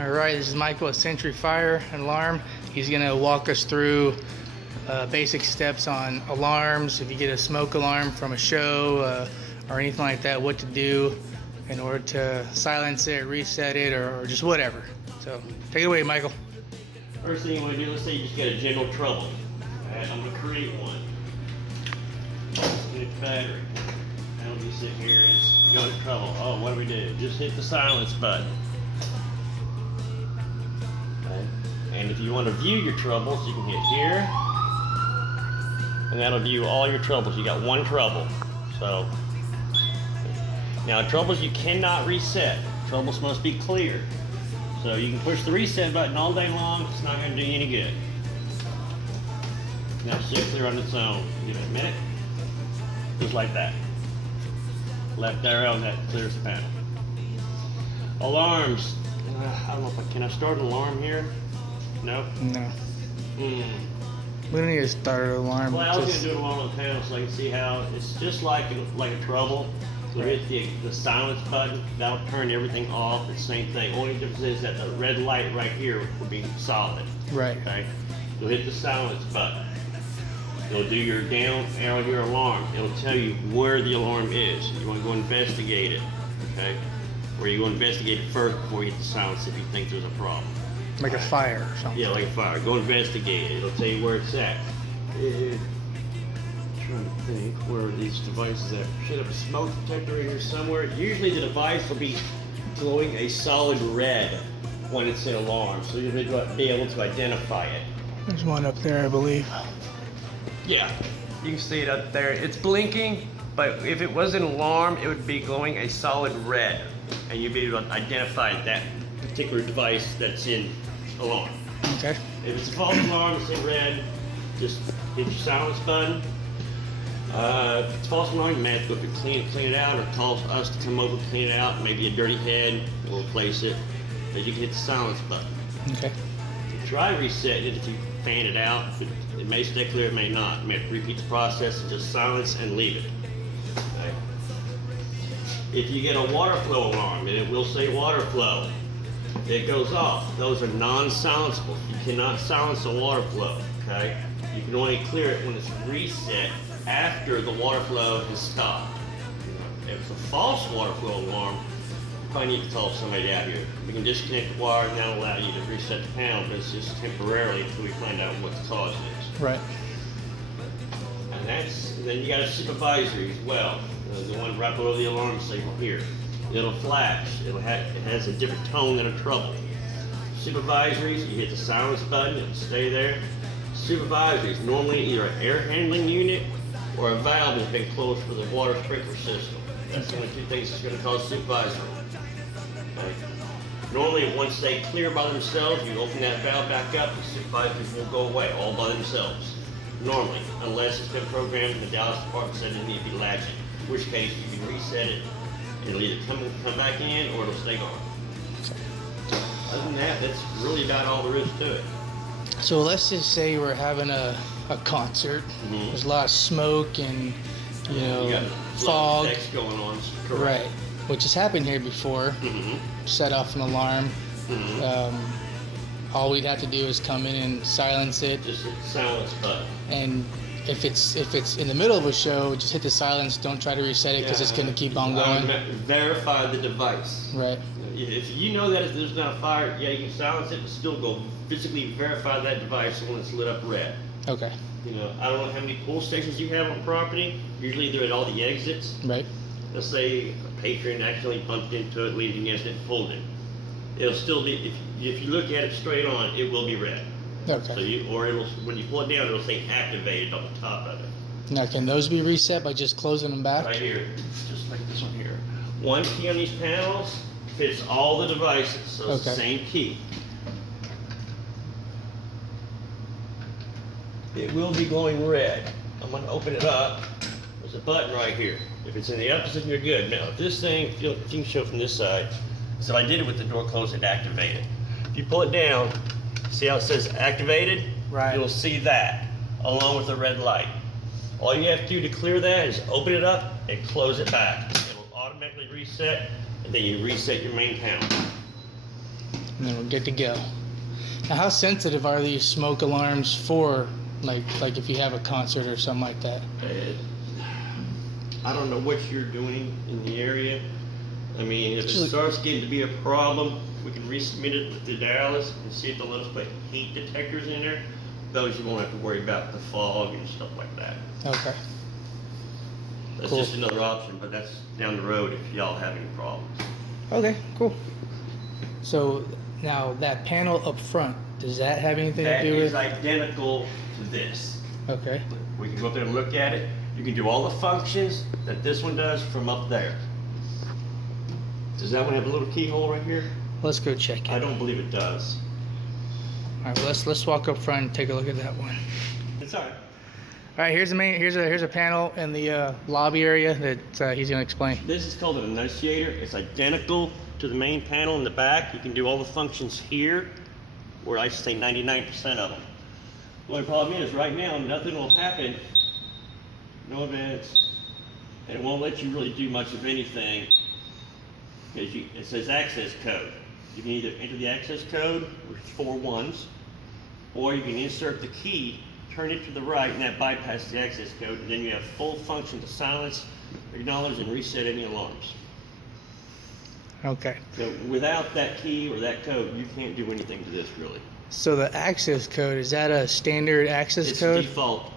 Alright, this is Michael at Century Fire and Alarm. He's going to walk us through basic steps on alarms. If you get a smoke alarm from a show or anything like that, what to do in order to silence it, reset it, or just whatever. So, take it away, Michael. First thing you want to do, let's say you just got a general trouble. Alright, I'm going to create one. Let's get a battery. I don't just sit here and go to trouble. Oh, what do we do? Just hit the silence button. Okay. And if you want to view your troubles, you can hit here. And that'll view all your troubles. You got one trouble. So, now troubles you cannot reset. Troubles must be cleared. So you can push the reset button all day long, it's not going to do you any good. Now it should clear on its own. Give it a minute. Just like that. Left arrow, and that clears the panel. Alarms. I don't know if can I start an alarm here? Nope. No. We don't need to start an alarm. Well, I was going to do an alarm on the panel so I can see how it's just like a trouble. So hit the silence button, that'll turn everything off. It's the same thing. Only difference is that the red light right here will be solid. Right. Okay. You'll hit the silence button. It'll do your down arrow your alarm. It'll tell you where the alarm is. You want to go investigate it. Okay. Or you go investigate it first before you hit the silence if you think there's a problem. Like a fire or something. Yeah, like a fire. Go investigate it. It'll tell you where it's at. Trying to think where these devices at. Should have a smoke detector in here somewhere. Usually the device will be glowing a solid red when it's in alarm, so you'll be able to identify it. There's one up there, I believe. Yeah, you can see it up there. It's blinking, but if it was an alarm, it would be glowing a solid red, and you'd be able to identify that particular device that's in alarm. Okay. If it's a false alarm, it's in red, just hit your silence button. If it's false alarm, you may have to go through clean it out, or call us to come over and clean it out. Maybe a dirty head, we'll replace it. But you can hit the silence button. Okay. To try resetting it, if you fan it out, it may stay clear, it may not. You may have to repeat the process and just silence and leave it. Okay. If you get a water flow alarm, and it will say water flow, it goes off. Those are non-silenceable. You cannot silence the water flow. Okay. You can only clear it when it's reset after the water flow has stopped. If it's a false water flow alarm, you probably need to call somebody out here. We can disconnect the wire and that'll allow you to reset the panel, but it's just temporarily until we find out what the cause is. Right. And then you got a supervisory as well, the one right below the alarm signal here. It'll flash. It has a different tone than a trouble. Supervisories, you hit the silence button, it'll stay there. Supervisories, normally either an air handling unit or a valve has been closed for the water sprinkler system. That's the only two things that's going to cause supervisory. Okay. Normally, once they clear by themselves, you open that valve back up, the supervisories will go away all by themselves. Normally, unless it's been programmed and the Dallas department said it needs to be latching, in which case you can reset it. It'll either come back in or it'll stay gone. Other than that, that's really about all there is to it. So let's just say we're having a concert. Mm-hmm. There's a lot of smoke and, you know, got fog. effects going on. Correct. Right. Which has happened here before. Mm-hmm. Set off an alarm. Mm-hmm. All we'd have to do is come in and silence it. Just hit the silence button. And if it's in the middle of a show, just hit the silence. Don't try to reset it because it's going to keep on going. Verify the device. Right. If you know that there's not a fire, yeah, you can silence it, but still go physically verify that device when it's lit up red. Okay. You know, I don't know how many pull stations you have on property. Usually they're at all the exits. Right. Let's say a patron accidentally bumped into it, leaning against it, pulled it. It'll still be, if you look at it straight on, it will be red. Okay. So when you pull it down, it'll say activated on the top of it. Now, can those be reset by just closing them back? Right here, just like this one here. One key on these panels fits all the devices, so it's the same key. It will be glowing red. I'm going to open it up. There's a button right here. If it's in the up position, you're good. Now, if this thing, if you can show from this side, so I did it with the door closed and activated. If you pull it down, see how it says activated? Right. You'll see that along with the red light. All you have to do to clear that is open it up and close it back. It'll automatically reset, and then you reset your main panel. and then we're good to go. Now, how sensitive are these smoke alarms for, like if you have a concert or something like that? I don't know what you're doing in the area. I mean, if it Just- starts getting to be a problem, we can resubmit it to Dallas and see if they'll let us put heat detectors in there. Those you won't have to worry about the fog and stuff like that. Okay. That's Cool. just another option, but that's down the road if y'all have any problems. Okay, cool. So now that panel up front, does that have anything That to do is with? identical to this. Okay. We can go up there and look at it. You can do all the functions that this one does from up there. Does that one have a little keyhole right here? Let's go check I it. don't believe it does. All right, well, let's walk up front and take a look at that one. It's all right. All right, here's a panel in the lobby area that he's gonna explain. This is called an annunciator. It's identical to the main panel in the back. You can do all the functions here, where I say 99% of them. The only problem is right now nothing will happen, no events, and it won't let you really do much of anything because it says access code. You can either enter the access code, which is 4 ones, or you can insert the key, turn it to the right, and that bypasses the access code, and then you have full function to silence, acknowledge, and reset any alarms. Okay. So without that key or that code, you can't do anything to this really. So the access code, is that a standard access It's code? default.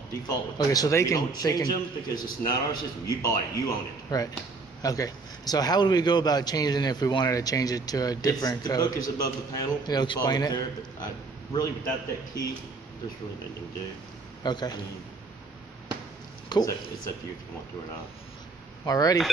Okay, so they We can- don't they change can- them because it's not our system. You bought it, you own it. Right. Okay. So how would we go about changing it if we wanted to change it to a different The code? book is above the panel. You'll You follow explain it? there, but really, without that key, there's really nothing to do. Okay. I mean, Cool. It's up to you if you want to or not. Alrighty.